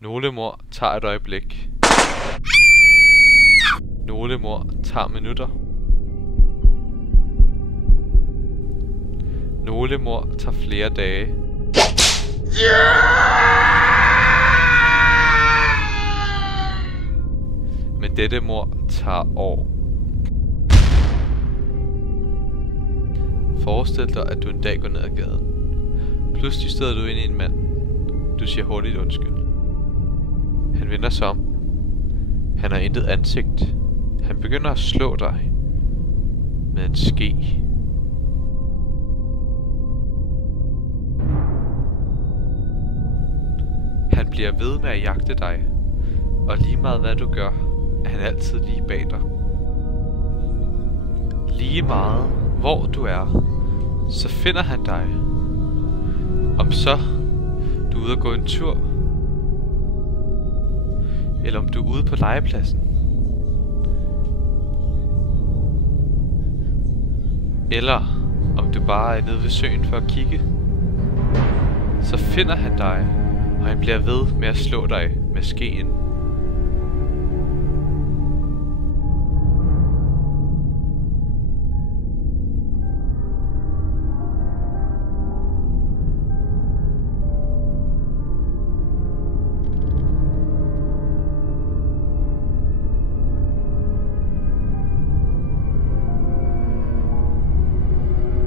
Nogle mord tager et øjeblik. Nogle mord tager minutter. Nogle mord tager flere dage. Men dette mord tager år. Forestil dig, at du en dag går ned ad gaden. Pludselig støder du ind i en mand. Du siger hurtigt undskyld. Han vender sig om. Han har intet ansigt. Han begynder at slå dig med en ske. Han bliver ved med at jagte dig, og lige meget hvad du gør, er han altid lige bag dig. Lige meget hvor du er, så finder han dig. Om så du er ude at gå en tur, eller om du er ude på legepladsen, eller om du bare er nede ved søen for at kigge, så finder han dig, og han bliver ved med at slå dig med skeen.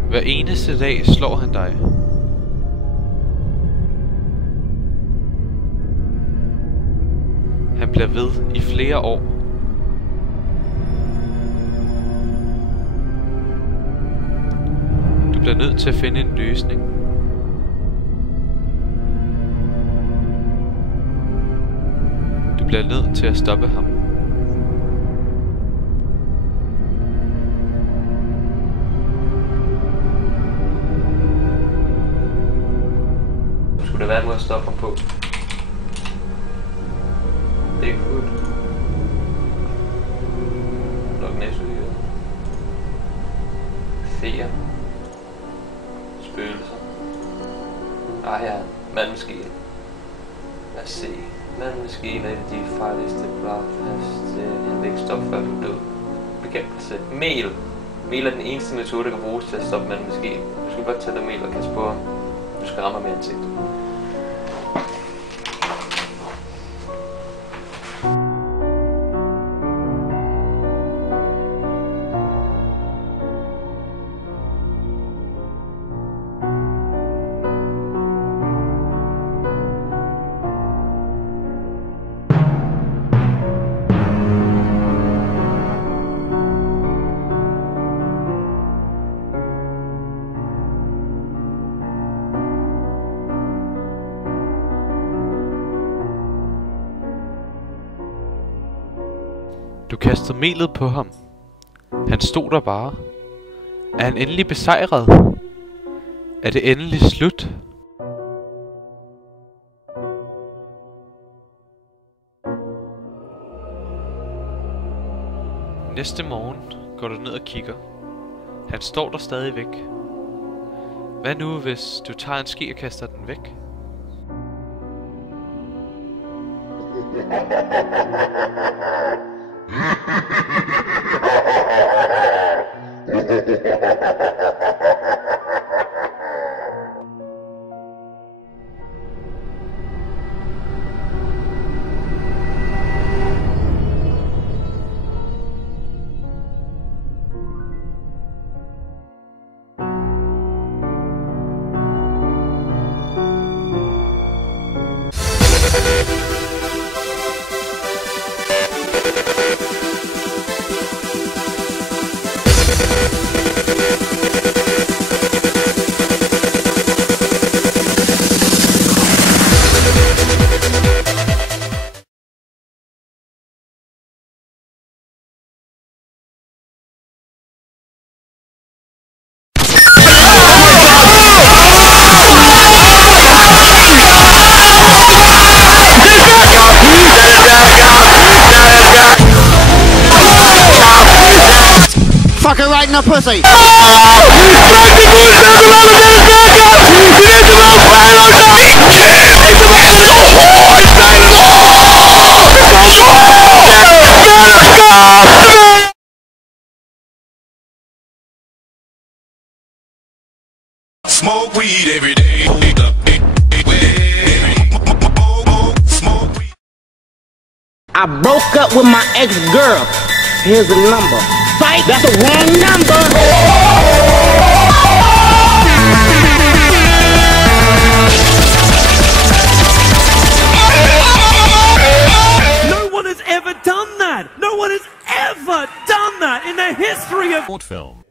Hver eneste dag slår han dig. Han bliver ved i flere år. Du bliver nødt til at finde en løsning. Du bliver nødt til at stoppe ham. Skulle det være, at du har stoppet ham på? Bigfoot. Loch Ness-dyret. Feer. Spøgelser. Ja, mand med skeen. Lad os se. Mand med skeen er et af de farligste bladfast. Han vil ikke stoppe før du død. Bekæmpelse. Mel. Mel er den eneste metode, der kan bruges til at stoppe mand med skeen. Du skal bare tage dig mel og kaste på ham. Du skal ramme ham i ansigtet. Du kastede melet på ham. Han stod der bare. Er han endelig besejret? Er det endelig slut? Næste morgen går du ned og kigger. Han står der stadigvæk. Hvad nu, hvis du tager en ske og kaster den væk? Fucker right in the pussy! Fucking Smoke weed every day. I broke up with my ex-girl. Here's the number. Fight, that's the wrong number. No one has ever done that. No one has ever done that in the history of film.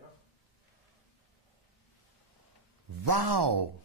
Wow.